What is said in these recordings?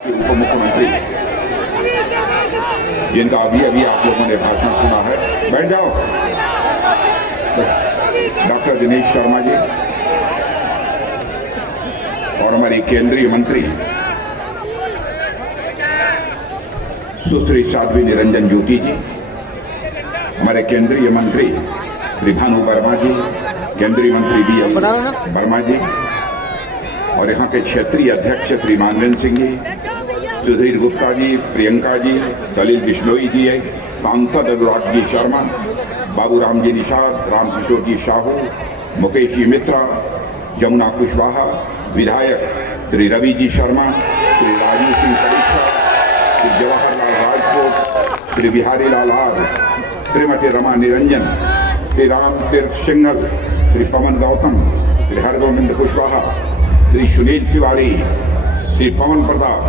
उप मुख्यमंत्री जिनका अभी अभी आप लोगों ने भाषण सुना है, बैठ जाओ। डॉक्टर दिनेश शर्मा जी और हमारी केंद्रीय मंत्री सुश्री साध्वी निरंजन ज्योति जी, हमारे केंद्रीय मंत्री श्री भानु वर्मा जी, केंद्रीय मंत्री बी वर्मा जी और यहाँ के क्षेत्रीय अध्यक्ष श्री मानवेंद्र सिंह जी, सुधीर गुप्ता जी, प्रियंका जी, सलील बिश्नोई जी, सांसद अनुराग जी शर्मा, बाबूराम जी निषाद, रामकिशोर जी साहू, मुकेश जी मिश्रा, जमुना कुशवाहा, विधायक श्री रवि जी शर्मा, श्री राजीव सिंह परीक्षा, श्री जवाहरलाल राजपूत, श्री बिहारी लाल आर, श्रीमती रमा निरंजन, श्री राम तीर्थ सिंघल, श्री पवन गौतम, श्री हरगोविंद कुशवाहा, श्री सुनील तिवारी, श्री पवन प्रताप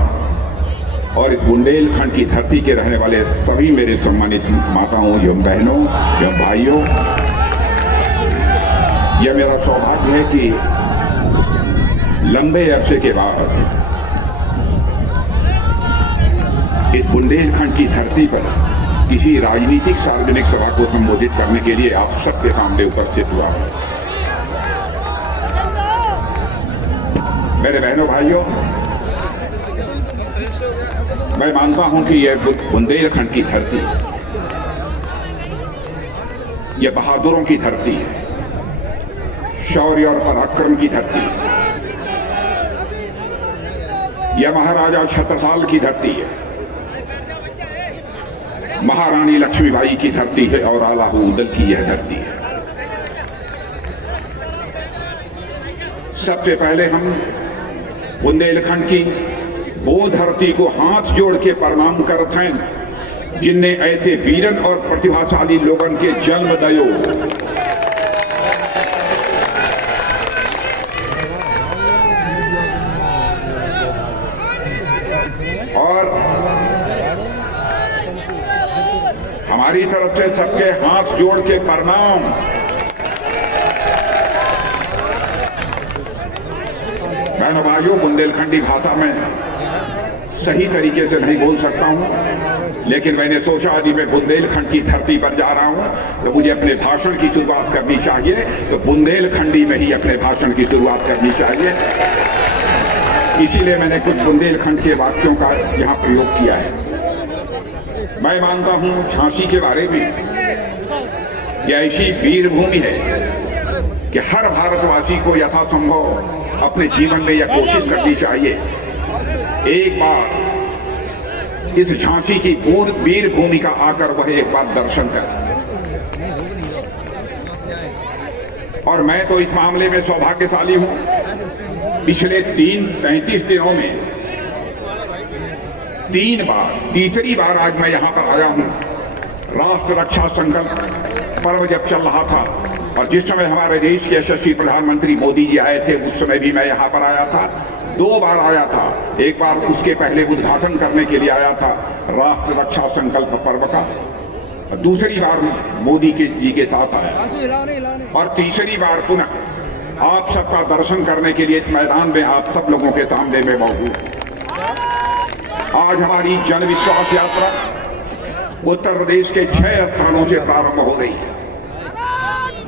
और इस बुंदेलखंड की धरती के रहने वाले सभी मेरे सम्मानित माताओं एवं बहनों एवं भाइयों, यह मेरा सौभाग्य है कि लंबे अरसे के बाद इस बुंदेलखंड की धरती पर किसी राजनीतिक सार्वजनिक सभा को संबोधित करने के लिए आप सबके सामने उपस्थित हुआ हूं। मेरे बहनों भाइयों, मैं मानता हूं कि यह बुंदेलखंड की धरती, यह बहादुरों की धरती है, शौर्य और पराक्रम की धरती है, यह महाराजा छत्रसाल की धरती है, महारानी लक्ष्मीबाई की धरती है और आला उदल की यह धरती है। सबसे पहले हम बुंदेलखंड की वो धरती को हाथ जोड़ के प्रणाम करते हैं जिनने ऐसे वीरन और प्रतिभाशाली लोगन के जन्म दयो। और हमारी तरफ से सबके हाथ जोड़ के प्रणाम। बहनों भाइयों, बुंदेलखंडी भाषा में सही तरीके से नहीं बोल सकता हूं, लेकिन मैंने सोचा यदि मैं बुंदेलखंड की धरती पर जा रहा हूं तो मुझे अपने भाषण की शुरुआत करनी चाहिए, तो बुंदेलखंडी में ही अपने भाषण की शुरुआत करनी चाहिए। इसीलिए मैंने कुछ बुंदेलखंड के वाक्यों का यहां प्रयोग किया है। मैं मानता हूं झांसी के बारे में यह ऐसी वीर भूमि है कि हर भारतवासी को यथासंभव अपने जीवन में यह कोशिश करनी चाहिए एक बार इस झांसी की वीर भूमि का आकर वह एक बार दर्शन कर सके। और मैं तो इस मामले में सौभाग्यशाली हूं। पिछले 33 दिनों में 3 बार, तीसरी बार आज मैं यहां पर आया हूं। राष्ट्र रक्षा संकल्प पर्व जब चल रहा था और जिस समय हमारे देश के यशस्वी प्रधानमंत्री मोदी जी आए थे, उस समय भी मैं यहाँ पर आया था। 2 बार आया था। एक बार उसके पहले उद्घाटन करने के लिए आया था राष्ट्र रक्षा संकल्प पर्व का, और दूसरी बार मोदी जी के साथ आया, और तीसरी बार पुनः आप सबका दर्शन करने के लिए इस मैदान में आप सब लोगों के सामने में मौजूद। आज हमारी जन विश्वास यात्रा उत्तर प्रदेश के 6 स्थानों से प्रारंभ हो रही है।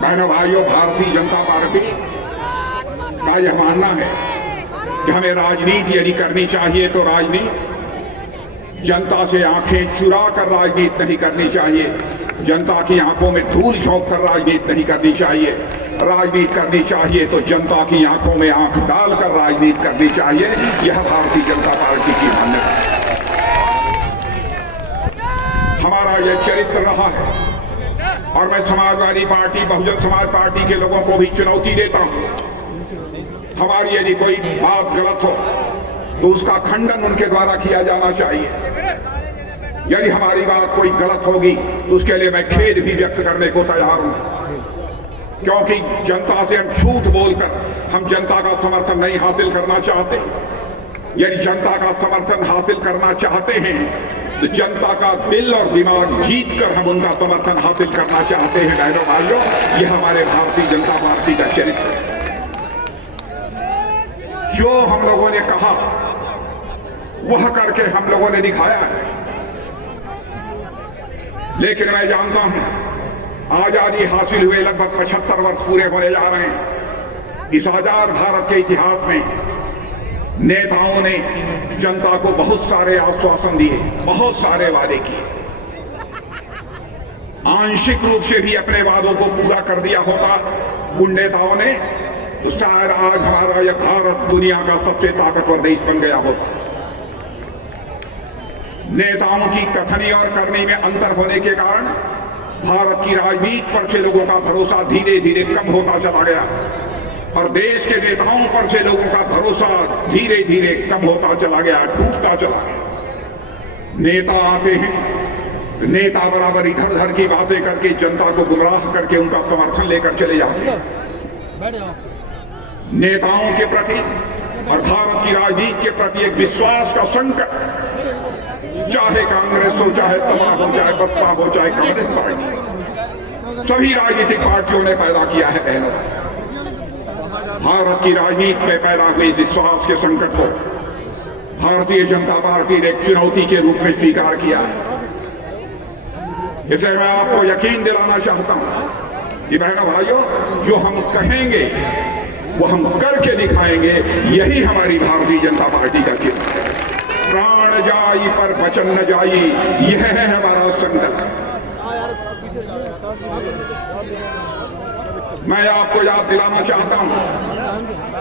बहनों भाइयों, भारतीय जनता पार्टी का यह मानना है कि हमें राजनीति यदि करनी चाहिए तो राजनीति जनता से आंखें चुरा कर राजनीति नहीं करनी चाहिए, जनता की आंखों में धूल झोंक कर राजनीति नहीं करनी चाहिए। राजनीति करनी चाहिए तो जनता की आंखों में आंख डालकर राजनीति करनी चाहिए। यह भारतीय जनता पार्टी की मान्यता है। हमारा यह चरित्र रहा है और मैं समाजवादी पार्टी, बहुजन समाज पार्टी के लोगों को भी चुनौती देता हूं। हमारी यदि कोई बात गलत हो तो उसका खंडन उनके द्वारा किया जाना चाहिए। यदि हमारी बात कोई गलत होगी तो उसके लिए मैं खेद भी व्यक्त करने को तैयार हूं, क्योंकि जनता से हम झूठ बोलकर हम जनता का समर्थन नहीं हासिल करना चाहते। यदि जनता का समर्थन हासिल करना चाहते हैं तो जनता का दिल और दिमाग जीत कर हम उनका समर्थन हासिल करना चाहते हैं। बहनों भाइयों, यह हमारे भारतीय जनता पार्टी का चरित्र है। जो हम लोगों ने कहा वह करके हम लोगों ने दिखाया है। लेकिन मैं जानता हूं आजादी हासिल हुए लगभग 75 वर्ष पूरे होने जा रहे हैं। इस आजाद भारत के इतिहास में नेताओं ने जनता को बहुत सारे आश्वासन दिए, बहुत सारे वादे किए। आंशिक रूप से भी अपने वादों को पूरा कर दिया होता उन नेताओं ने, तो शायद आज हमारा यह भारत दुनिया का सबसे ताकतवर देश बन गया होता। नेताओं की कथनी और करनी में अंतर होने के कारण भारत की राजनीति पर से लोगों का भरोसा धीरे धीरे कम होता चला गया और देश के नेताओं पर से लोगों का भरोसा धीरे धीरे कम होता चला गया, टूटता चला गया। नेता आते हैं, नेता बराबर इधर उधर की बातें करके जनता को गुमराह करके उनका समर्थन लेकर चले जाते हैं। नेताओं के प्रति और भारत की राजनीति के प्रति एक विश्वास का संकट, चाहे कांग्रेस हो, चाहे सपा हो, चाहे बसपा हो, चाहे कम्युनिस्ट पार्टी, सभी राजनीतिक पार्टियों ने पैदा किया है। बहनों, भारत की राजनीति में पैदा हुए इस विश्वास के संकट को भारतीय जनता पार्टी ने एक चुनौती के रूप में स्वीकार किया है। इसलिए मैं आपको यकीन दिलाना चाहता हूं कि बहनों भाइयों, जो हम कहेंगे वो हम करके दिखाएंगे, यही हमारी भारतीय जनता पार्टी का चिन्ह है। प्राण जाई पर वचन न जाई, यह है हमारा संकल्प। मैं आपको याद दिलाना चाहता हूं,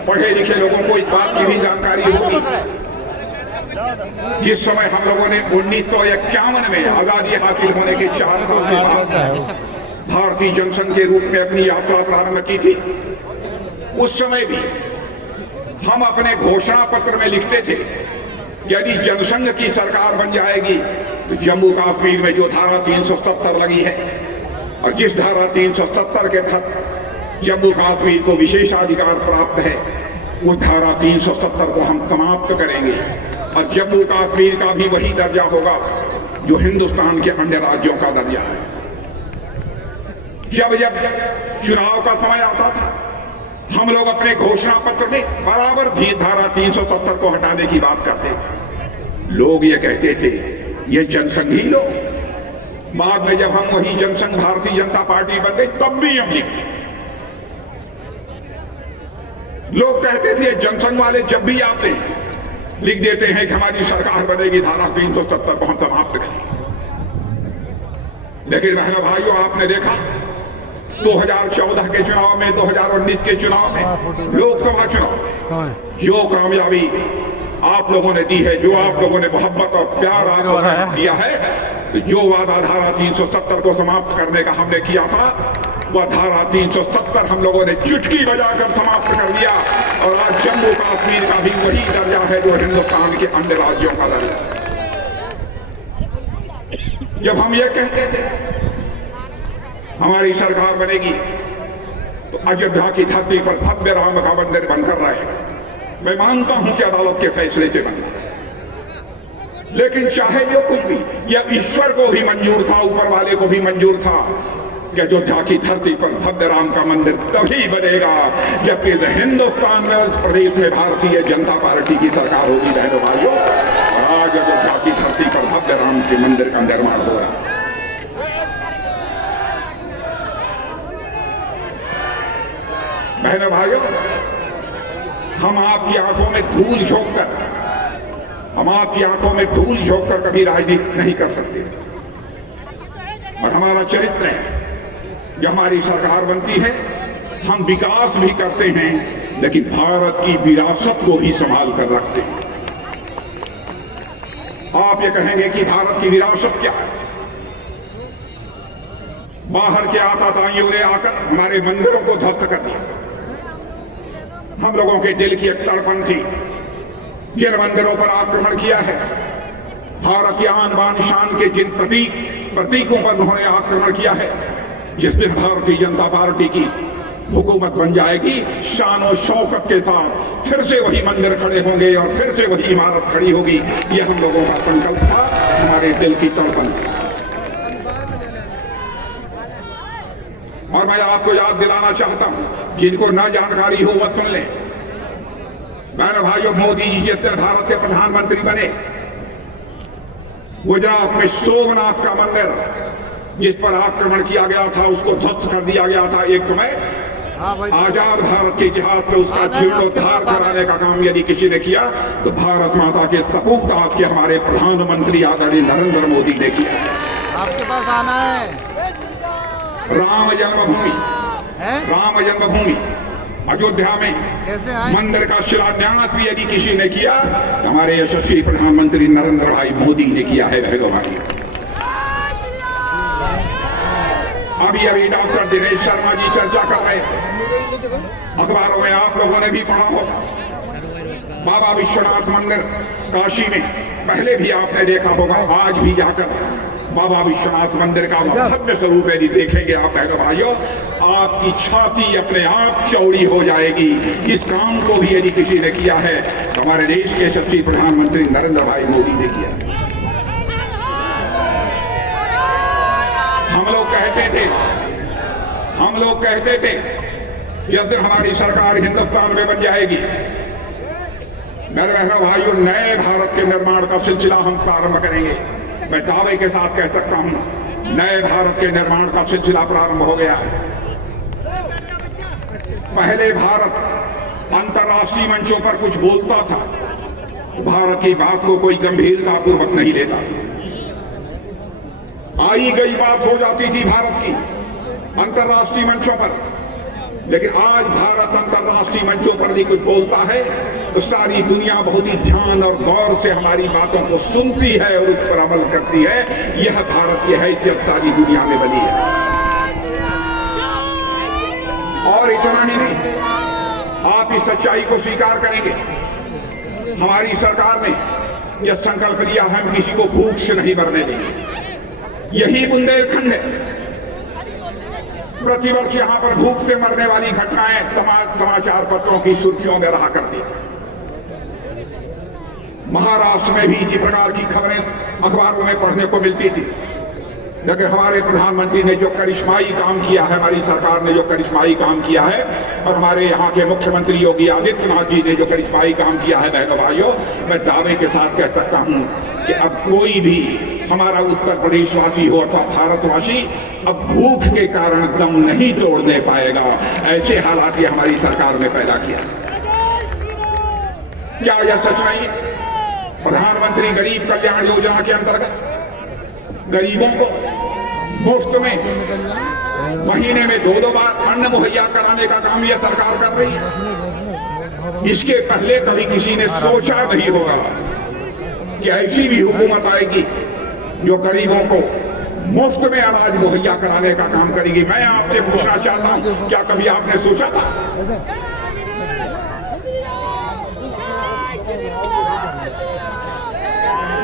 पढ़े लिखे लोगों को इस बात की भी जानकारी होगी, जिस समय हम लोगों ने 1951 में आजादी हासिल होने के 4 साल के बाद भारतीय जनसंघ के रूप में अपनी यात्रा प्रारंभ की थी, उस समय भी हम अपने घोषणा पत्र में लिखते थे कि यदि जनसंघ की सरकार बन जाएगी तो जम्मू कश्मीर में जो धारा 370 लगी है और जिस धारा 370 के तहत जम्मू कश्मीर को विशेषाधिकार प्राप्त है, उस धारा 370 को हम समाप्त करेंगे और जम्मू कश्मीर का भी वही दर्जा होगा जो हिंदुस्तान के अन्य राज्यों का दर्जा है। जब जब चुनाव का समय आता था, हम लोग अपने घोषणा पत्र में बराबर भी धारा 370 को हटाने की बात करते थे। लोग ये कहते थे ये जनसंघी लोग। बाद में जब हम वही जनसंघ भारतीय जनता पार्टी बन गई, तब भी हम लिखते थे। लोग कहते थे जनसंघ वाले जब भी आते हैं लिख देते हैं कि हमारी सरकार बनेगी, धारा 370 को हम समाप्त करेंगे। लेकिन बहनों भाइयों, आपने देखा 2014 के चुनाव में, 2019 के चुनाव में, लोकसभा चुनाव, जो कामयाबी आप लोगों ने दी है, जो आप लोगों ने मोहब्बत और प्यार आप लोगों ने दिया है, जो वादा धारा 370 को समाप्त करने का हमने किया था, वह धारा 370 हम लोगों ने चुटकी बजाकर समाप्त कर दिया और आज जम्मू कश्मीर का भी वही दर्जा है जो हिंदुस्तान के अन्य राज्यों का दर्जा है। जब हम ये कहते थे हमारी सरकार बनेगी तो अयोध्या की धरती पर भव्य राम का मंदिर बनकर रहेगा, मैं मानता हूं कि अदालत के फैसले से बनना, लेकिन चाहे जो कुछ भी, यह ईश्वर को भी मंजूर था, ऊपर वाले को भी मंजूर था कि अयोध्या की धरती पर भव्य राम का मंदिर तभी बनेगा जबकि हिंदुस्तान में, उस प्रदेश में भारतीय जनता पार्टी की सरकार होगी। बहनों भाइयों, आज अयोध्या की धरती पर भव्य राम के मंदिर का निर्माण हो रहा है। बहनों भाइयों, हम आपकी आंखों में धूल झोंककर, हम आपकी आंखों में धूल झोंककर कभी राजनीति नहीं कर सकते। और हमारा चरित्र है, जो हमारी सरकार बनती है, हम विकास भी करते हैं लेकिन भारत की विरासत को भी संभाल कर रखते हैं। आप ये कहेंगे कि भारत की विरासत क्या है? बाहर के आताताइयों ने आकर हमारे मंदिरों को ध्वस्त कर दिया। हम लोगों के दिल की एक तड़पन थी, जिन मंदिरों पर आक्रमण किया है, भारत की आन बान शान के जिन प्रतीकों पर उन्होंने आक्रमण किया है, जिस दिन भारतीय जनता पार्टी की हुकूमत बन जाएगी, शान और शौकत के साथ फिर से वही मंदिर खड़े होंगे और फिर से वही इमारत खड़ी होगी। यह हम लोगों का संकल्प था, हमारे दिल की तड़पन। और मैं आपको याद दिलाना चाहता हूं, जिनको ना जानकारी हो वह सुन लें। बहनों भाइयों, मोदी जी जिस दिन भारत के प्रधानमंत्री बने, गुजरात में सोमनाथ का मंदिर जिस पर आक्रमण किया गया था उसको ध्वस्त कर दिया गया था एक समय। आजाद भारत के इतिहास में उसका जीर्णोद्धार कराने का काम यदि किसी ने किया तो भारत माता के सपूत आज के हमारे प्रधानमंत्री आदरणीय नरेंद्र मोदी ने किया। आपके पास आना है। राम जन्मभूमि अयोध्या में कैसे आए? मंदिर का शिलान्यास भी यदि किसी ने किया तो हमारे यशस्वी प्रधानमंत्री नरेंद्र भाई मोदी ने किया है। बहनों भाई, अभी डॉक्टर दिनेश शर्मा जी चर्चा कर रहे हैं, अखबारों में आप लोगों ने भी पढ़ा होगा। बाबा विश्वनाथ मंदिर काशी में पहले भी आपने देखा होगा, आज भी जाकर बाबा विश्वनाथ मंदिर का भव्य स्वरूप यदि देखेंगे आप बहनों भाइयों, आपकी छाती अपने आप चौड़ी हो जाएगी। इस काम को भी यदि किसी ने किया है तो हमारे देश के यशस्वी प्रधानमंत्री नरेंद्र भाई मोदी ने किया। हम लोग कहते थे जिस दिन हमारी सरकार हिंदुस्तान में बन जाएगी, मेरे बहनों भाइयों, नए भारत के निर्माण का सिलसिला हम प्रारंभ करेंगे। मैं दावे के साथ कह सकता हूं, नए भारत के निर्माण का सिलसिला प्रारंभ हो गया। पहले भारत अंतर्राष्ट्रीय मंचों पर कुछ बोलता था, भारत की बात को कोई गंभीरता पूर्वक नहीं लेता था। आई गई बात हो जाती थी भारत की अंतर्राष्ट्रीय मंचों पर, लेकिन आज भारत अंतर्राष्ट्रीय मंचों पर भी कुछ बोलता है तो सारी दुनिया बहुत ही ध्यान और गौर से हमारी बातों को सुनती है और उस पर अमल करती है। यह भारत की हैसियत सारी दुनिया में बनी है। और इतना ही नहीं, आप इस सच्चाई को स्वीकार करेंगे, हमारी सरकार ने यह संकल्प लिया है हम किसी को भूख से नहीं मरने देंगे। यही बुंदेलखंड है, प्रतिवर्ष यहां पर भूख से मरने वाली घटनाएं समाचार पत्रों की सुर्खियों में रहा करती थी। महाराष्ट्र में भी इसी प्रकार की खबरें अखबारों में पढ़ने को मिलती थी, लेकिन हमारे प्रधानमंत्री ने जो करिश्माई काम किया है, हमारी सरकार ने जो करिश्माई काम किया है, और हमारे यहाँ के मुख्यमंत्री योगी आदित्यनाथ जी ने जो करिश्माई काम किया है, बहनों भाइयों, मैं दावे के साथ कह सकता हूँ कि अब कोई भी हमारा उत्तर प्रदेशवासी हो अथवा भारतवासी अब भूख के कारण दम नहीं तोड़ने पाएगा। ऐसे हालात ये हमारी सरकार ने पैदा किया। क्या यह सच नहीं? प्रधानमंत्री गरीब कल्याण योजना के अंतर्गत गरीबों को मुफ्त में महीने में 2-2 बार अन्न मुहैया कराने का काम यह सरकार कर रही है। इसके पहले कभी किसी ने सोचा नहीं होगा कि ऐसी भी हुकूमत आएगी जो गरीबों को मुफ्त में अनाज मुहैया कराने का काम करेगी। मैं आपसे पूछना चाहता हूं, क्या कभी आपने सोचा था?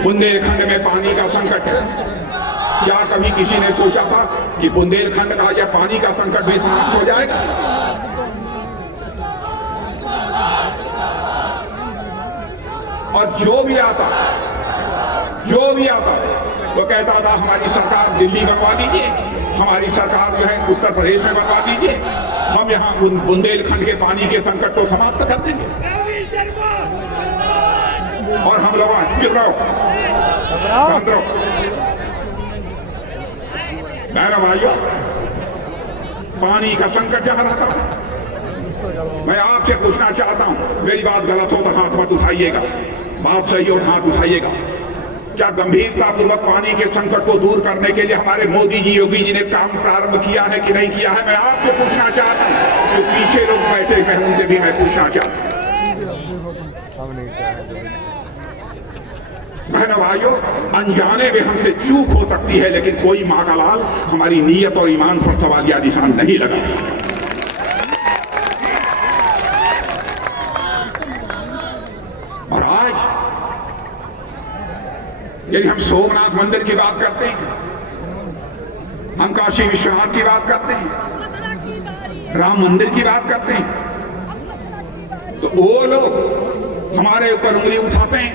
बुंदेलखंड में पानी का संकट है, क्या कभी किसी ने सोचा था कि बुंदेलखंड का या पानी का संकट भी समाप्त हो जाएगा? और जो भी आता वो कहता था हमारी सरकार दिल्ली बनवा दीजिए, हमारी सरकार जो है उत्तर प्रदेश में बनवा दीजिए, हम यहाँ बुंदेलखंड के पानी के संकट को समाप्त कर देंगे। और हम लोग चुप रहो, शांत रहो। बहनों भाइयों, पानी का संकट जहां रहता था, मैं आपसे पूछना चाहता हूं, मेरी बात गलत हो तो हाथ मत उठाइएगा, बात सही हो हाथ उठाइएगा। क्या गंभीरता पूर्वक पानी के संकट को दूर करने के लिए हमारे मोदी जी योगी जी ने काम प्रारंभ किया है कि नहीं किया है? मैं आपको पूछना चाहता हूं, जो पीछे लोग बैठे हैं उनसे भी मैं पूछना चाहता हूं। बहनों भाइयों, अनजाने में हमसे चूक हो सकती है, लेकिन कोई मां का लाल हमारी नीयत और ईमान पर सवालिया निशान नहीं लगा। और आज यदि हम सोमनाथ मंदिर की बात करते हैं, हम काशी विश्वनाथ की बात करते हैं, राम मंदिर की बात करते हैं, तो वो लोग हमारे ऊपर उंगली उठाते हैं,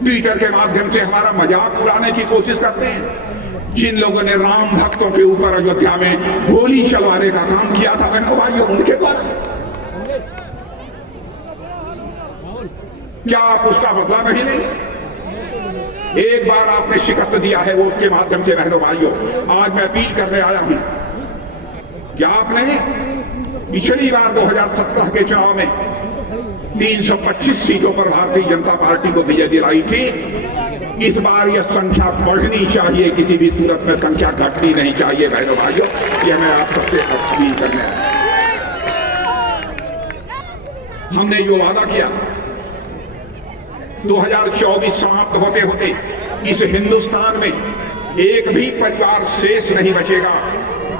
ट्विटर के माध्यम से हमारा मजाक उड़ाने की कोशिश करते हैं। जिन लोगों ने राम भक्तों के ऊपर अयोध्या में गोली चलवाने का काम किया था, बहनों भाइयों, उनके द्वारा क्या आप उसका बदला नहीं लेंगे? एक बार आपने शिकस्त दिया है वोट के माध्यम से बहनों भाइयों। आज मैं अपील करने आया हूं कि आपने पिछली बार 2017 के चुनाव में 325 सीटों पर भारतीय जनता पार्टी को विजय दिलाई थी। इस बार यह संख्या बढ़नी चाहिए, किसी भी सूरत में संख्या घटनी नहीं चाहिए बहनों भाइयों। यह मैं आप सबसे अपील करने आया। हमने जो वादा किया 2024 समाप्त होते होते इस हिंदुस्तान में एक भी परिवार शेष नहीं बचेगा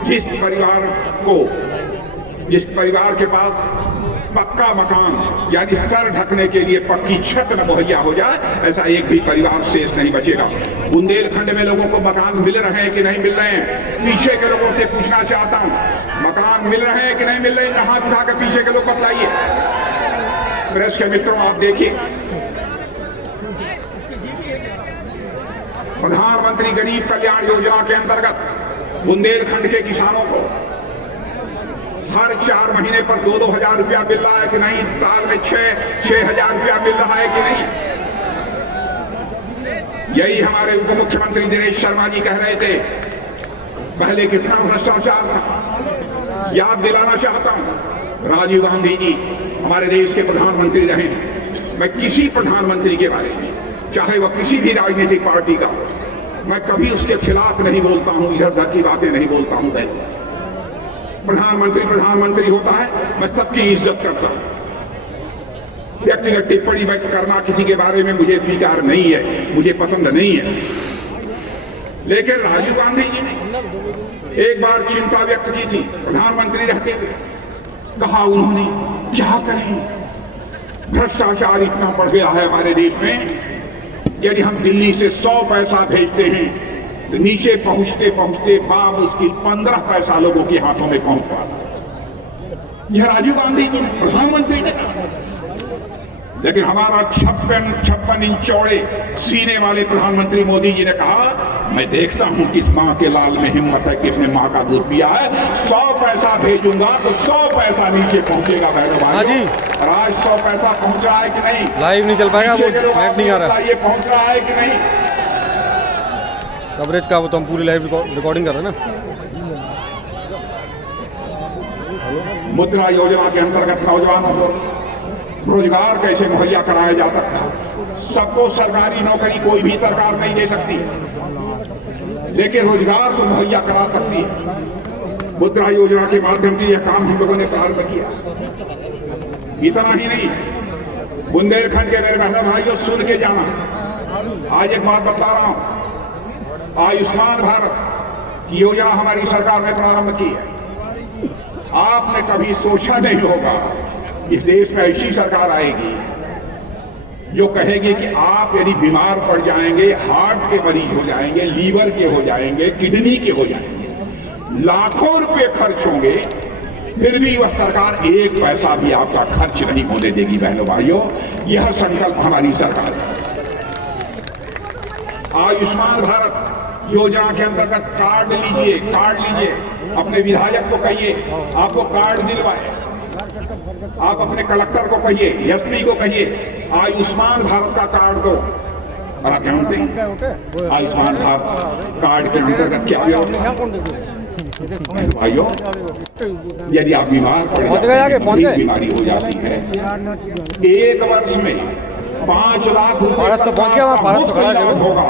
जिस परिवार के पास पक्का मकान यानी सर ढकने के लिए पक्की छत न मुहैया हो जाए, ऐसा एक भी परिवार शेष नहीं बचेगा। बुंदेलखंड में लोगों को मकान मिल रहे हैं कि नहीं मिल रहे हैं? पीछे के लोगों से पूछना चाहता हूं, मकान मिल रहे हैं कि नहीं मिल रहे हैं? हाथ उठा कर पीछे के लोग बतलाइए। प्रेस के मित्रों, आप देखिए, प्रधानमंत्री गरीब कल्याण योजना के अंतर्गत बुंदेलखंड के किसानों को हर 4 महीने पर 2-2 हजार रुपया मिल रहा है कि नहीं? साल में 6-6 हजार रुपया मिल रहा है कि नहीं? यही हमारे उप मुख्यमंत्री दिनेश शर्मा जी कह रहे थे। पहले कितना भ्रष्टाचार था, याद दिलाना चाहता हूं। राजीव गांधी जी हमारे देश के प्रधानमंत्री रहे। मैं किसी प्रधानमंत्री के बारे में, चाहे वह किसी भी राजनीतिक पार्टी का, मैं कभी उसके खिलाफ नहीं बोलता हूं, इधर उधर की बातें नहीं बोलता हूं। प्रधानमंत्री होता है, मैं सबकी इज्जत करता हूं। व्यक्तिगत टिप्पणी करना किसी के बारे में मुझे स्वीकार नहीं है, मुझे पसंद नहीं है। लेकिन राजीव गांधी जी ने एक बार चिंता व्यक्त की थी प्रधानमंत्री रहते हुए। कहा उन्होंने, क्या करें, भ्रष्टाचार इतना बढ़ गया है हमारे देश में, यदि हम दिल्ली से 100 पैसा भेजते हैं तो नीचे पहुंचते पहुंचते बामुश्किल 15 पैसा लोगों के हाथों में पहुंच पाता। यह राजीव गांधी जी ने, प्रधानमंत्री ने कहा। लेकिन हमारा 56 इंच चौड़े सीने वाले प्रधानमंत्री मोदी जी ने कहा, मैं देखता हूं किस मां के लाल में हिम्मत है, किसने मां का दूध पिया है। 100 पैसा भेजूंगा तो 100 पैसा नीचे पहुंचेगा बहनों भाइयों। और आज 100 पैसा पहुंच रहा है कि नहीं? लाइव नहीं चल पाएगा, वो नहीं आ रहा। ये पहुंच रहा है कि नहीं? कवरेज का वो तो हम पूरी लाइव रिकॉर्डिंग कर रहे हैं ना। मुद्रा योजना के अंतर्गत नौजवानों को रोजगार कैसे मुहैया कराया जा सकता है? सबको सरकारी नौकरी कोई भी सरकार नहीं दे सकती, लेकिन रोजगार तो मुहैया करा सकती है। मुद्रा योजना के माध्यम से यह काम हम लोगों ने प्रारंभ किया। इतना ही नहीं, बुंदेलखंड के मेरे बहनों भाइयों, सुन के जाना। आज एक बात बता रहा हूं, आयुष्मान भारत की योजना हमारी सरकार ने प्रारंभ की है। आपने कभी सोचा नहीं होगा इस देश में ऐसी सरकार आएगी जो कहेगी कि आप यदि बीमार पड़ जाएंगे, हार्ट के मरीज हो जाएंगे, लीवर के हो जाएंगे, किडनी के हो जाएंगे, लाखों रुपए खर्च होंगे, फिर भी वह सरकार एक पैसा भी आपका खर्च नहीं होने देगी बहनों भाइयों। यह संकल्प हमारी सरकार का। आयुष्मान भारत योजना के अंतर्गत कार्ड लीजिए, अपने विधायक को कहिए आपको कार्ड दिलवाए, आप अपने कलेक्टर को कहिए, एसपी को कहिए आयुष्मान भारत का कार्ड दो। और आप जानते हैं आयुष्मान भारत कार्ड के अंतर्गत क्या व्यवस्था है भाइयों? यदि आप बीमार पड़ जाते हैं, बीमारी हो जाती है, 1 वर्ष में 5 लाख रुपए होगा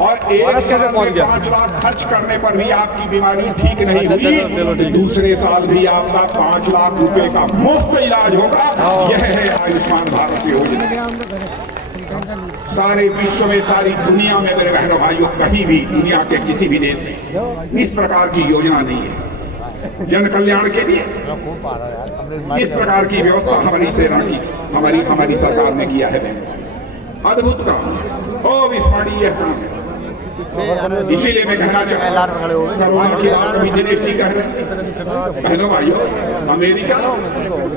और 1 साल में 5 लाख खर्च करने पर भी आपकी बीमारी ठीक नहीं हुई, दूसरे साल भी आपका 5 लाख रुपए का मुफ्त इलाज होगा। यह है आयुष्मान भारत योजना। सारे विश्व में, सारी दुनिया में मेरे बहनों भाइयों, कहीं भी दुनिया के किसी भी देश में इस प्रकार की योजना नहीं है। जन कल्याण के लिए इस प्रकार की व्यवस्था हमारी सेना की, हमारी सरकार ने किया है। अद्भुत काम, अविस्मरणीय काम है। इसीलिए मैं कहना चाहता हूं, कोरोना की बात अभी दिनेश जी कह रहे हैं, बहनों भाइयों, अमेरिका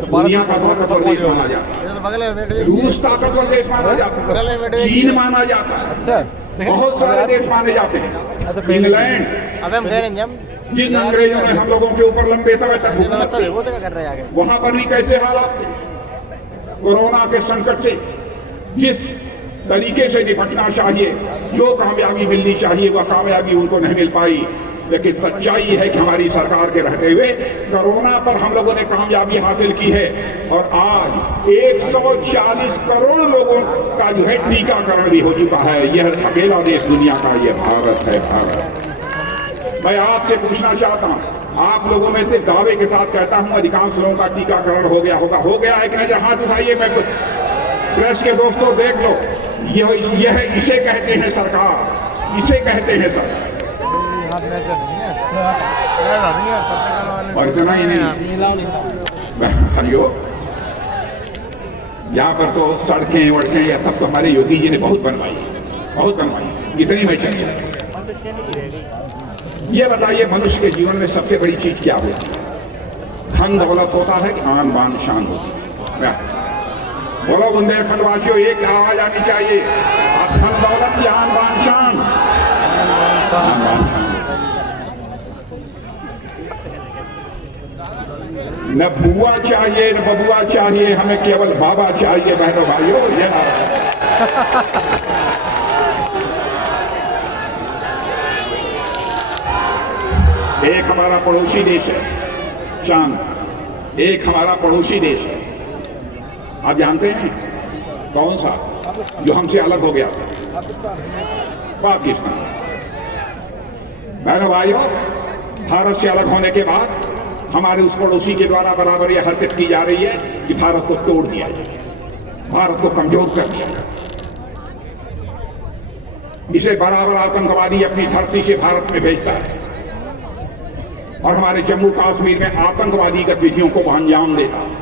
दुनिया का ताकतवर देश माना जाता है, रूस ताकतवर देश माना जाता है, चीन माना जाता है, बहुत सारे देश माने जाते हैं। इंग्लैंड, जिन अंग्रेजों ने हम लोगों के ऊपर लंबे समय तक हुकूमत की, वहां पर भी कैसे हालात थे कोरोना के संकट से। जिस तरीके से निपटना चाहिए। जो कामयाबी मिलनी चाहिए वह कामयाबी उनको नहीं मिल पाई, लेकिन सच्चाई है कि हमारी सरकार के रहते हुए कोरोना पर हम लोगों ने कामयाबी हासिल की है और आज 140 करोड़ लोगों का जो है टीकाकरण भी हो चुका है। यह अकेला देश दुनिया का यह भारत है। भारत, मैं आपसे पूछना चाहता हूं, आप लोगों में से दावे के साथ कहता हूं अधिकांश लोगों का टीकाकरण हो गया होगा, हो गया है कि नहीं? हाथ उठाइए, मैं प्रेस के दोस्तों देख लो, यह इसे कहते हैं सरकार, इसे कहते हैं सरकार। और इतना ही नहीं, हरियो, यहाँ पर तो सड़कें वड़कें या सब तो हमारे योगी जी ने बहुत बनवाई, बहुत बनवाई। इतनी मैं चाहिए। ये बताइए, मनुष्य के जीवन में सबसे बड़ी चीज क्या होती है? धन दौलत होता है कि आन बान शान होती है? बोलो बुंदेलखंड वासियों, एक आवाज आनी चाहिए, धन दौलत की आन बान शान। न बुआ चाहिए न बबुआ चाहिए, हमें केवल बाबा चाहिए। बहनों भाइयों, ये एक हमारा पड़ोसी देश है शाम, एक हमारा पड़ोसी देश है। आप जानते हैं कौन सा जो हमसे अलग हो गया? पाकिस्तान। बहनों भाइयों, भारत से अलग होने के बाद हमारे उस पड़ोसी के द्वारा बराबर यह हरकत की जा रही है कि भारत को तोड़ दिया जाए, भारत को कमजोर कर दिया जाए। इसे बराबर आतंकवादी अपनी धरती से भारत में भेजता है और हमारे जम्मू कश्मीर में आतंकवादी गतिविधियों को अंजाम देता है।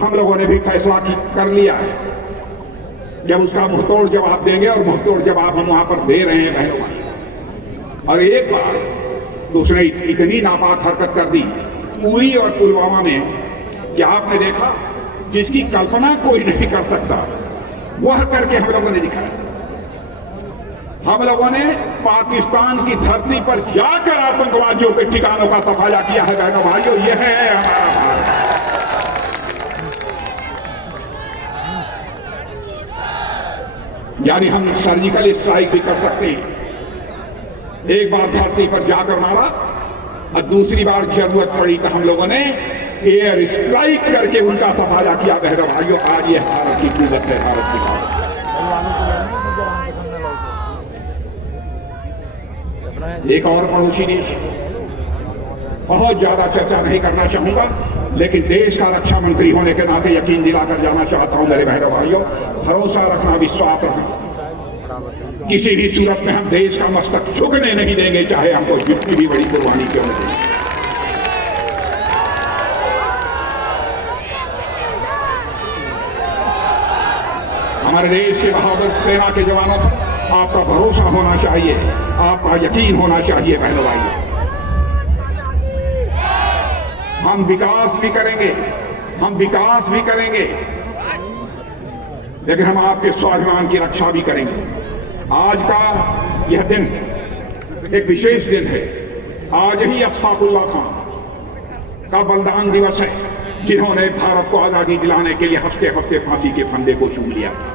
हम लोगों ने भी फैसला कर लिया है, जब उसका मुंहतोड़ जवाब देंगे और मुंहतोड़ जवाब हम वहां पर दे रहे हैं बहनों भाई। और एक बार तो उसने इतनी नापाक हरकत कर दी उरी और पुलवामा में कि आपने देखा जिसकी कल्पना कोई नहीं कर सकता वह करके हम लोगों ने दिखाया। हम लोगों ने पाकिस्तान की धरती पर जाकर आतंकवादियों के ठिकानों का सफाया किया है। बहनों भाइयों, यह है हमारा भारत। यानी हम सर्जिकल स्ट्राइक भी कर सकते हैं। एक बार धरती पर जाकर मारा और दूसरी बार जरूरत पड़ी तो हम लोगों ने एयर स्ट्राइक करके उनका सफाया किया। बहनों भाइयों, आज ये भारत की कुव्वत है, भारत की ताकत। एक और पड़ोसी देश, बहुत ज्यादा चर्चा नहीं करना चाहूंगा, लेकिन देश का रक्षा मंत्री होने के नाते यकीन दिलाकर जाना चाहता हूं मेरे बहनों भाइयों, भरोसा रखना, विश्वास रखना, किसी भी सूरत में हम देश का मस्तक झुकने नहीं देंगे, चाहे हमको जितनी भी बड़ी कुर्बानी क्यों न दें। हमारे देश के बहादुर सेना के जवानों पर आपका भरोसा होना चाहिए, आपका यकीन होना चाहिए। बहनों भाइयों, हम विकास भी करेंगे, हम विकास भी करेंगे, लेकिन हम आपके स्वाभिमान की रक्षा भी करेंगे। आज का यह दिन एक विशेष दिन है। आज ही अशफाकुल्लाह खान का बलिदान दिवस है, जिन्होंने भारत को आजादी दिलाने के लिए हफ्ते हफ्ते फांसी के फंदे को चूम लिया था।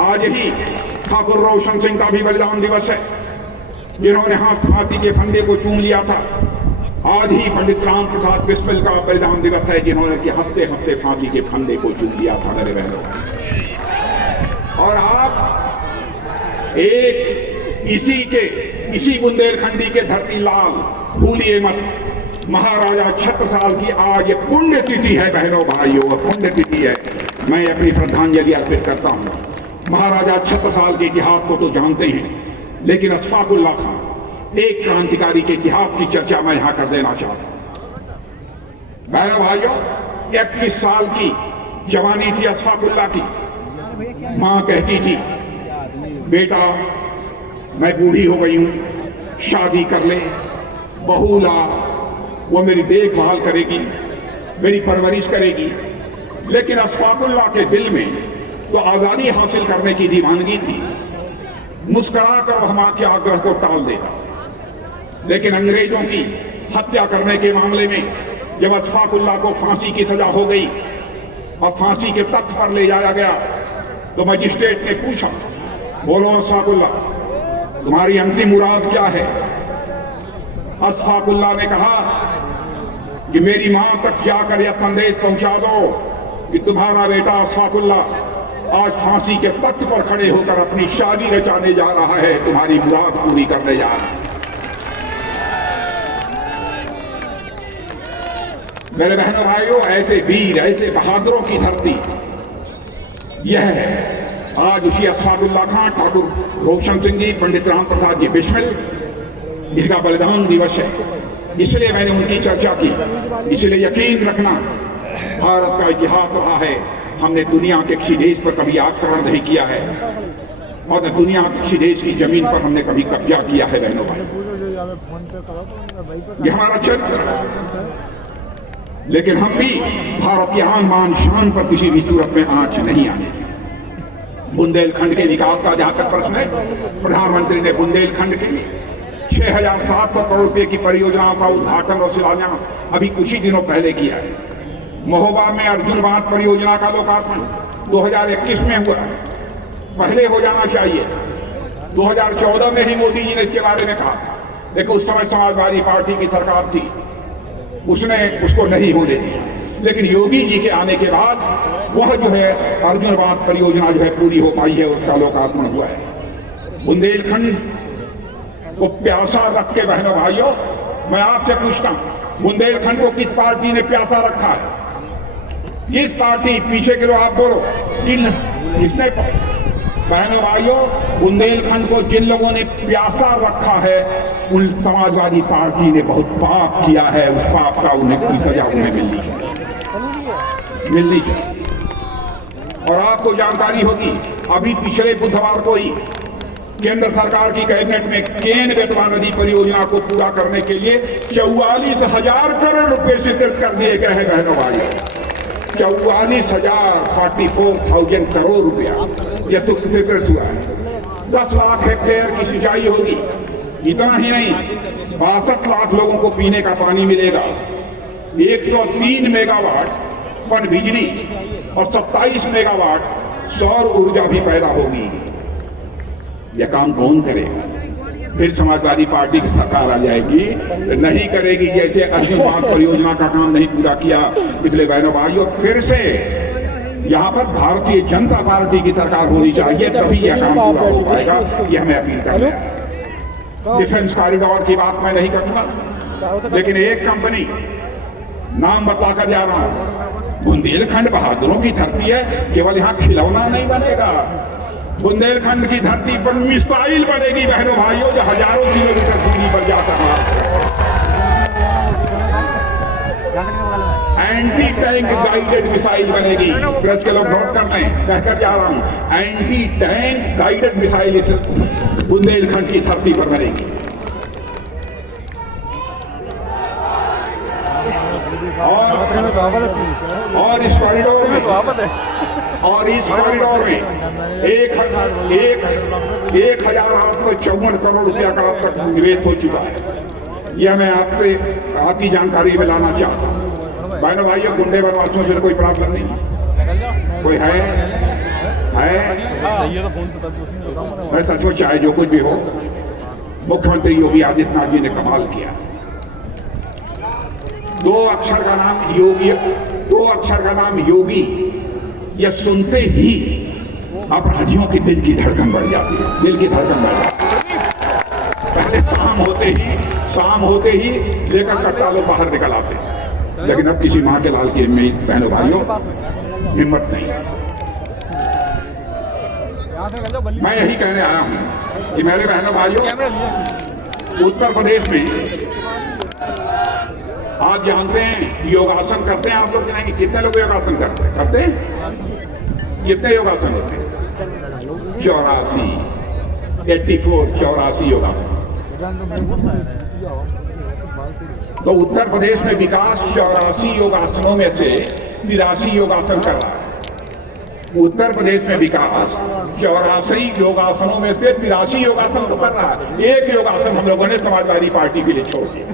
आज ही ठाकुर रोशन सिंह का भी बलिदान दिवस है, जिन्होंने फांसी के फंदे को चूम लिया था। आज ही पंडित राम प्रसाद बिस्मिल का बलिदान दिवस है, जिन्होंने कि हफ्ते हफ्ते फांसी के फंदे को चूम लिया था। मेरे बहनों, और आप एक इसी बुंदेलखंडी के धरती लाल भूलिए मत, महाराजा छत्रसाल की आज ये पुण्य तिथि है। बहनों भाइयों, पुण्य तिथि है। मैं अपनी श्रद्धांजलि अर्पित करता हूँ। महाराजा छत्रसाल के इतिहास को तो जानते हैं, लेकिन अशफाकुल्लाह खान, एक क्रांतिकारी के इतिहास की चर्चा मैं यहां कर देना चाहता हूं। बहनों भाइयों, 31 साल की जवानी थी अशफाकुल्लाह की। मां कहती थी, बेटा मैं बूढ़ी हो गई हूं, शादी कर ले, बहू ला, वो मेरी देखभाल करेगी, मेरी परवरिश करेगी। लेकिन अशफाकुल्लाह के दिल में तो आजादी हासिल करने की दीवानगी थी। मुस्कुरा कर वह मां के आग्रह को टाल देता। लेकिन अंग्रेजों की हत्या करने के मामले में जब अशफाकुल्लाह को फांसी की सजा हो गई और फांसी के तख्त पर ले जाया गया तो मजिस्ट्रेट ने पूछा, बोलो अशफाकुल्ला, तुम्हारी अंतिम मुराद क्या है? अशफाकुल्ला ने कहा कि मेरी मां तक जाकर यह संदेश पहुंचा दो कि तुम्हारा बेटा अशफाकुल्ला आज फांसी के तख्त पर खड़े होकर अपनी शादी रचाने जा रहा है, तुम्हारी मुराद पूरी करने जा रहा है। मेरे बहनों भाइयों, ऐसे वीर, ऐसे बहादुरों की धरती यह है। आज उसी अशफाकुल्ला खां, ठाकुर रोशन सिंह जी, पंडित राम प्रसाद जी बिस्मिल, इनका बलिदान दिवस है, इसलिए मैंने उनकी चर्चा की। इसलिए यकीन रखना, भारत का इतिहास रहा है, हमने दुनिया के किसी देश पर कभी आक्रमण नहीं किया है और न दुनिया के किसी देश की जमीन पर हमने कभी कब्जा किया है। बहनों भाई, ये हमारा चरित्र है, लेकिन हम भी भारत की आन बान शान पर किसी भी सूरत में आंच नहीं आने देंगे। बुंदेलखंड के विकास का जहां तक प्रश्न है, प्रधानमंत्री ने बुंदेलखंड के लिए 6,700 करोड़ रुपए की परियोजनाओं का उद्घाटन और शिलान्यास अभी कुछ ही दिनों पहले किया है। महोबा में अर्जुन बांध परियोजना का लोकार्पण 2021 में हुआ, पहले हो जाना चाहिए। 2014 में ही मोदी जी ने इसके बारे में कहा, लेकिन उस समय समाजवादी पार्टी की सरकार थी, उसने उसको नहीं होने दिया। लेकिन योगी जी के आने के बाद वह जो है अर्जुन बांध परियोजना जो है पूरी हो पाई है, उसका लोकार्पण हुआ है। बुंदेलखंड को प्यासा रख के, बहनों भाइयों, मैं आपसे पूछता हूं, बुंदेलखंड को किस पार्टी ने प्यासा रखा है? किस पार्टी? पीछे के लोग आप बोलो, किसने? बहनों भाइयों, बुंदेलखंड को जिन लोगों ने प्यासा रखा है, उन समाजवादी पार्टी ने बहुत पाप किया है। उस पाप का उन्हें की सजा उन्हें मिलनी चाहिए। और आपको जानकारी होगी, अभी पिछले बुधवार को ही केंद्र सरकार की कैबिनेट में केन बेतवा नदी परियोजना को पूरा करने के लिए 44,000 करोड़ रुपए स्वीकृत कर दिए गए हैं। बहनों भाइयों, 44,000 करोड़ रुपया यह स्वीकृत हुआ है। 10 लाख हेक्टेयर की सिंचाई होगी। इतना ही नहीं, 62 लाख लोगों को पीने का पानी मिलेगा। 103 मेगावाट पन बिजली और 27 मेगावाट सौर ऊर्जा भी पैदा होगी। यह काम कौन करेगा? फिर समाजवादी पार्टी की सरकार आ जाएगी, नहीं करेगी। जैसे अर्जुन बांध परियोजना का काम नहीं पूरा किया, इसलिए बहनों भाइयों, फिर से यहाँ पर भारतीय जनता पार्टी की सरकार होनी चाहिए, तभी यह काम पूरा हो पाएगा। यह मैं अपील कर रहा हूं। डिफेंस कॉरिडोर की बात मैं नहीं करूंगा, लेकिन एक कंपनी नाम बताकर जा रहा हूं, बुंदेलखंड बहादुरों की धरती है। केवल यहाँ खिलौना नहीं बनेगा, बुंदेलखंड की धरती पर मिसाइल बनेगी। बहनों भाइयों, जो हजारों किलोमीटर दूरी पर जाकर एंटी टैंक गाइडेड मिसाइल बनेगी। प्रेस के लोग नोट कर लें, कहकर जा रहा हूं, एंटी टैंक गाइडेड मिसाइल इस बुंदेलखंड की धरती पर बनेगी। और इस कॉरिडोर में 1,854 करोड़ रुपया का अब तक निवेश हो चुका है। यह मैं आपकी जानकारी में लाना चाहता हूँ। बहनों भाइयों, गुंडे बदमाशों से कोई प्रॉब्लम नहीं, कोई है मैं सचमुच, चाहे जो कुछ भी हो, मुख्यमंत्री योगी आदित्यनाथ जी ने कमाल किया। 2 अक्षर का नाम योगी, यह सुनते ही अपराधियों के दिल की धड़कन बढ़ जाती है। दिल की धड़कन बढ़ जाती है। पहले शाम होते ही लेकर कट्टा लोग बाहर निकल आते, लेकिन अब किसी माँ के लाल की बहनों भाइयों हिम्मत नहीं। मैं यही कहने आया हूं कि मेरे बहनों भाइयों, उत्तर प्रदेश में आप जानते हैं योगासन करते हैं आप लोग कि नहीं? कितने लोग योगासन करते हैं? कितने योगासन होते हैं? 84 योगासन। तो उत्तर प्रदेश में विकास 84 योगासनों में से 83 योगासन कर रहा है। उत्तर प्रदेश में विकास 84 योगासनों में से 83 योगासन तो कर रहा है। एक योगासन हम लोगों ने समाजवादी पार्टी के लिए छोड़ दिया।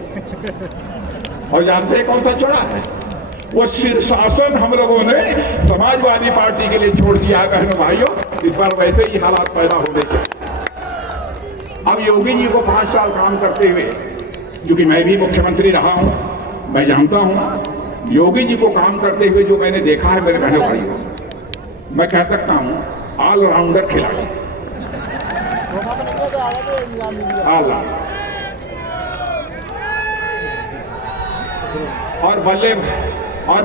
और जानते हैं कौन सा छोड़ा है? वो शीर्षासन हम लोगों ने समाजवादी पार्टी के लिए छोड़ दिया है बहनों भाइयों। इस बार वैसे ही हालात पैदा होने चाहिए। अब योगी जी को 5 साल काम करते हुए, क्योंकि मैं भी मुख्यमंत्री रहा हूं, मैं जानता हूं योगी जी को काम करते हुए जो मैंने देखा है मेरे बहनों भाइयों, मैं कह सकता हूं ऑलराउंडर खिलाड़ी। और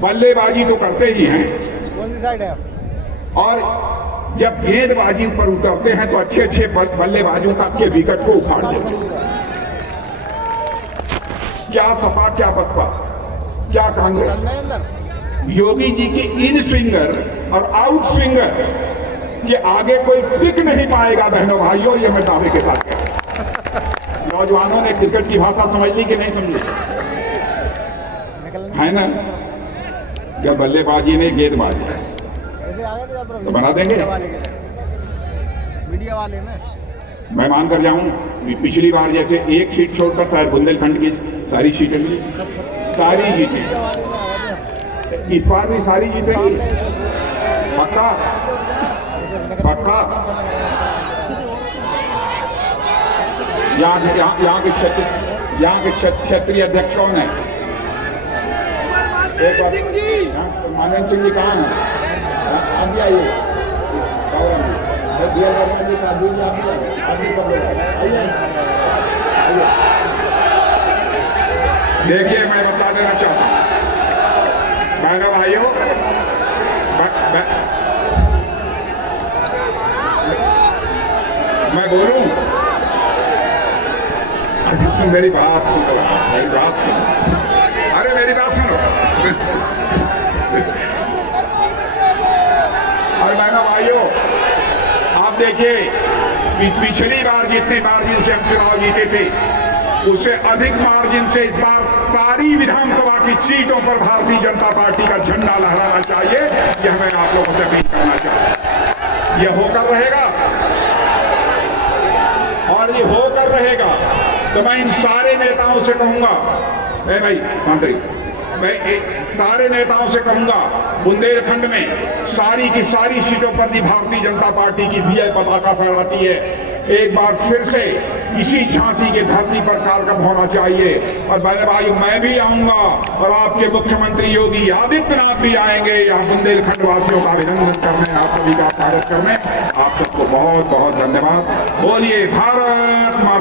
बल्लेबाजी तो करते ही हैं। कौन सी साइड है? और जब गेंदबाजी पर उतरते हैं तो अच्छे अच्छे बल्लेबाजों का के विकेट को उखाड़ देते हैं। क्या सपा, क्या बसपा, क्या कांग्रेस, योगी जी की इन स्विंगर और आउट स्विंगर के आगे कोई टिक नहीं पाएगा बहनों भाइयों, ये मैं दावे के साथ कहता हूं। नौजवानों ने क्रिकेट की भाषा समझ ली कि नहीं समझी? है ना? जब बल्लेबाजी ने गेंदबाजी तो बना देंगे। मीडिया वाले में मैं मान कर जाऊं पिछली बार जैसे एक सीट छोड़कर शायद बुंदेलखंड की सारी सीटें मिली, सारी जीतें। इस बार भी सारी जीतेंगी, पक्का पक्का। यहाँ के क्षेत्रीय अध्यक्ष कौन है? एक बार मानन सिंह जी कहाँ हैं? आप भी आइए। देखिए, मैं बता देना चाहता हूँ बहनों भाइयों, मैं बोलूं, मेरी बात सुनो, मेरी बात सुनो, अरे मेरी बात सुनो। और बहनों भाइयों, आप देखिए पिछली बार जितने मार्जिन से हम चुनाव जीते थे उससे अधिक मार्जिन से इस बार सारी विधानसभा की सीटों पर भारतीय जनता पार्टी का झंडा लहराना चाहिए। यह मैं आप लोगों से अपील करना चाहता हूं। यह होकर रहेगा और ये होकर रहेगा तो मैं इन सारे नेताओं से कहूंगा, ए भाई मंत्री, मैं सारे नेताओं से कहूंगा बुंदेलखंड में सारी की सारी सीटों पर भी भारतीय जनता पार्टी की विजय पताका फहराती है। एक बार फिर से इसी झांसी के धरती पर कार्यक्रम होना चाहिए। और बहने भाई, मैं भी आऊंगा और आपके मुख्यमंत्री योगी आदित्यनाथ भी आएंगे यहाँ बुंदेलखंड वासियों का अभिनंदन करने, आप सभी का स्वागत करने। आप सबको बहुत बहुत धन्यवाद। बोलिए भारत माता।